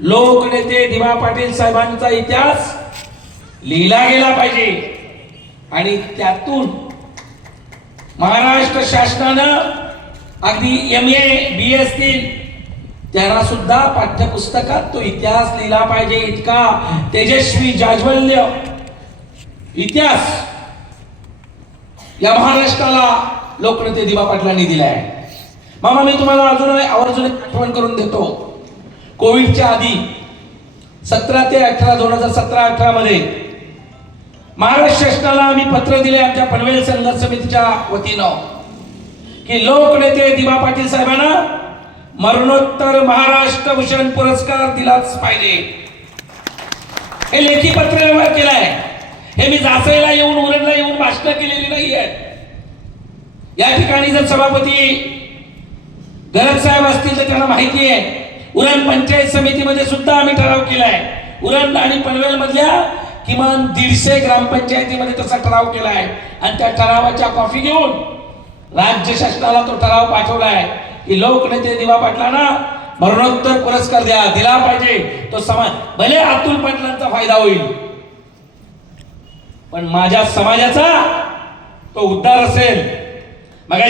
लोकनेते दिवा पाटील साहेबांचा इतिहास लिहिला गेला पाहिजे आणि त्यातून महाराष्ट्र शासनानं अगदी MA BA असतील त्यांना सुद्धा पाठ्यपुस्तकात तो इतिहास लिहिला पाहिजे. इतका तेजस्वी जाज्वल्य इतिहास या महाराष्ट्राला लोकनेते दिवा पाटलांनी दिलाय. मामा मी तुम्हाला अजून आवर्जून आठवण करून देतो. कोविडच्या आधी 17 ते 18 2017-18 मध्ये महाराष्ट्र शासनाला आम्ही पत्र दिले आमच्या पनवेल संघर्ष समितीच्या वतीनं की लोकनेते दिवा पाटील साहेबांना मरणोत्तर महाराष्ट्र भूषण पुरस्कार दिलाच पाहिजे. हे लेखी पत्र व्यवहार केलाय. हे मी जासईला येऊन उरणला येऊन भाषण केलेली नाही आहेत. या ठिकाणी जर सभापती गरज साहेब असतील तर त्यांना माहिती आहे. उरण पंचायत समितीमध्ये सुद्धा आम्ही ठराव केलाय. उरण आणि पनवेल मधल्या किमान 150 ग्रामपंचायतीमध्ये तसा ठराव केलाय आणि त्या ठरावाच्या कॉपी घेऊन राज्य शासनाला तो ठराव पाठवलाय की लोकनेते दिवा पाटलांना मरणोत्तर पुरस्कार दिला पाहिजे. तो समाज भले अतुल पाटलांचा फायदा होईल पण माझ्या समाजाचा तो उद्धार असेल. मग